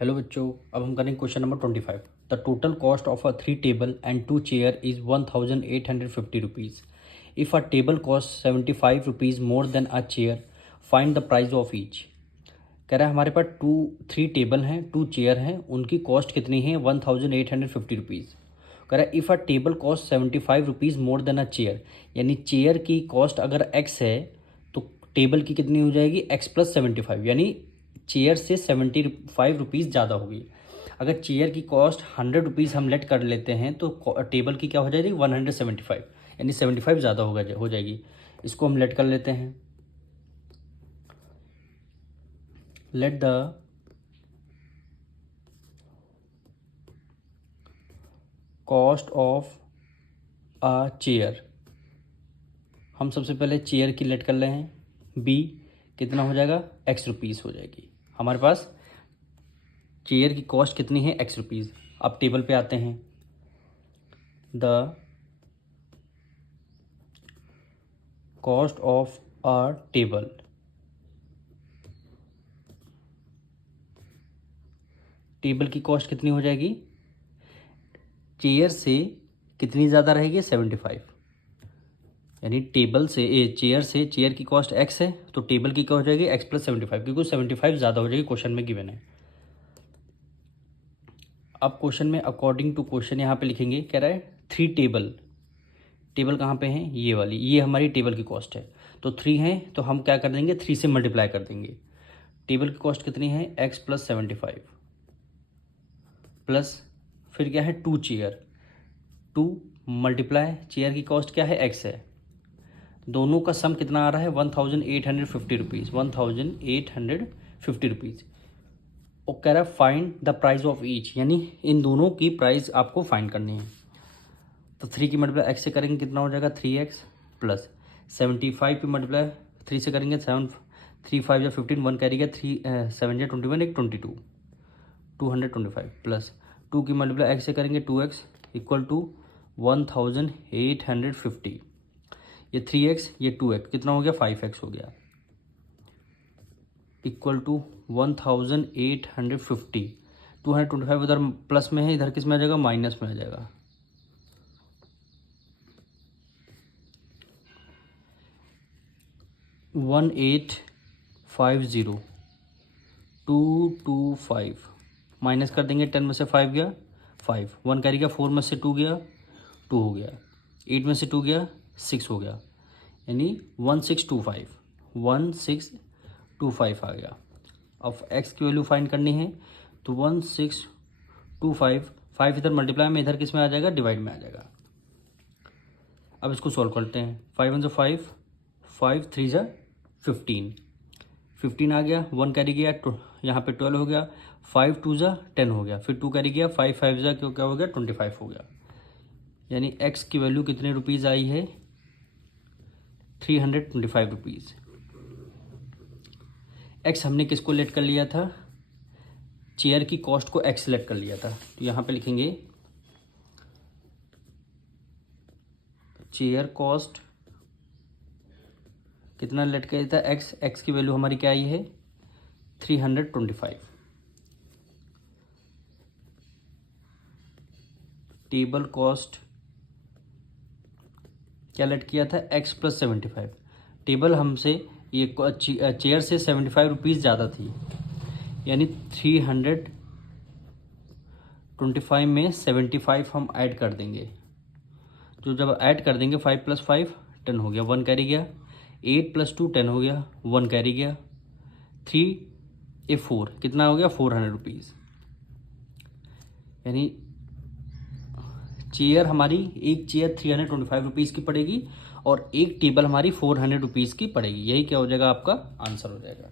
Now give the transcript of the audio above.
Hello बच्चों, अब हम करेंगे question number 25। The total cost of a 3 table and 2 chair is 1850 rupees. If a table cost 75 rupees more than a chair, find the price of each. कह रहा है हमारे पास 3 table हैं, 2 chair हैं, उनकी कॉस्ट कितनी है 1850 रुपीज़। कह रहा है if a table cost 75 rupees more than a chair, यानी चेयर की कॉस्ट अगर एक्स है तो टेबल की कितनी हो जाएगी एक्स प्लस 75, यानी चेयर से 75 रुपीज़ ज़्यादा होगी। अगर चेयर की कॉस्ट 100 रुपीज़ हम लेट कर लेते हैं तो टेबल की क्या हो जाएगी 175, यानी 75 ज़्यादा हो जाएगी। इसको हम लेट कर लेते हैं। Let the cost of a chair, हम सबसे पहले चेयर की लेट कर रहे हैं। बी कितना हो जाएगा एक्स रुपीज़ हो जाएगी। हमारे पास चेयर की कॉस्ट कितनी है एक्स रुपीज़। अब टेबल पे आते हैं। The cost of a table, table की कॉस्ट कितनी हो जाएगी चेयर से कितनी ज़्यादा रहेगी 75, यानी टेबल से चेयर से चेयर की कॉस्ट एक्स है तो टेबल की क्या हो जाएगी एक्स प्लस 75, क्योंकि 75 ज़्यादा हो जाएगी, क्वेश्चन में गिवन है। अब क्वेश्चन में अकॉर्डिंग टू क्वेश्चन यहाँ पे लिखेंगे। कह रहा है 3 टेबल, टेबल कहाँ पे है ये वाली, ये हमारी टेबल की कॉस्ट है। तो 3 है तो हम क्या कर देंगे 3 से मल्टीप्लाई कर देंगे। टेबल की कॉस्ट कितनी है एक्स प्लस 75 प्लस फिर क्या है 2 चेयर, 2 मल्टीप्लाई चेयर की कॉस्ट क्या है एक्स है, दोनों का सम कितना आ रहा है 1850 रुपीज़, 1850 रुपीज़। और कह रहा है find the price of each, यानी इन दोनों की प्राइस आपको फाइंड करनी है। तो 3 की मल्टीप्लाई एक्स से करेंगे कितना हो जाएगा 3x प्लस 75 की मल्टीप्लाई 3 से करेंगे 7, 3 5 या 15, 1 कैरी गया 3 7 या 21, एक 22, 225 प्लस 2 की मल्टीप्लाई एक्स से करेंगे 2x इक्वल टू 1850। ये 3x ये 2x कितना हो गया 5x हो गया, इक्वल टू 1850। 225 उधर प्लस में है, इधर किस में आ जाएगा माइनस में आ जाएगा। वन 1850 225 माइनस कर देंगे, 10 में से 5 गया 5, 1 कैरी गया 4 में से 2 गया 2 हो गया, 8 में से 2 गया 6 हो गया, यानी 1625 आ गया। अब x की वैल्यू फाइंड करनी है तो 1625, 5 इधर मल्टीप्लाई में, इधर किस में आ जाएगा डिवाइड में आ जाएगा। अब इसको सॉल्व करते हैं। 5 1 से 5, 5 3 जा 15, 15 आ गया, 1 कैरी गया यहाँ पे 12 हो गया, 5 2 जा 10 हो गया, फिर 2 कैरी गया 5 5 जा क्या हो गया 25 हो गया, यानी x की वैल्यू कितने रुपीज़ आई है 325 रुपीज़। x हमने किसको लेट कर लिया था चेयर की कॉस्ट को x लेट कर लिया था, तो यहाँ पे लिखेंगे चेयर कॉस्ट कितना लेट किया था x की वैल्यू हमारी क्या आई है 325। टेबल कॉस्ट क्या लेट किया था x प्लस 75, टेबल हमसे ये चेयर से 75 रुपीज़ ज़्यादा थी, यानी 325 में 75 हम ऐड कर देंगे। जो जब ऐड कर देंगे 5 + 5 10 हो गया, 1 कैरी गया, 8 + 2 10 हो गया, 1 कैरी गया, 3 ये 4 कितना हो गया 400 रुपीज़, यानी चेयर हमारी एक चेयर 325 रुपीज़ की पड़ेगी और एक टेबल हमारी 400 रुपीज़ की पड़ेगी। यही क्या हो जाएगा आपका आंसर हो जाएगा।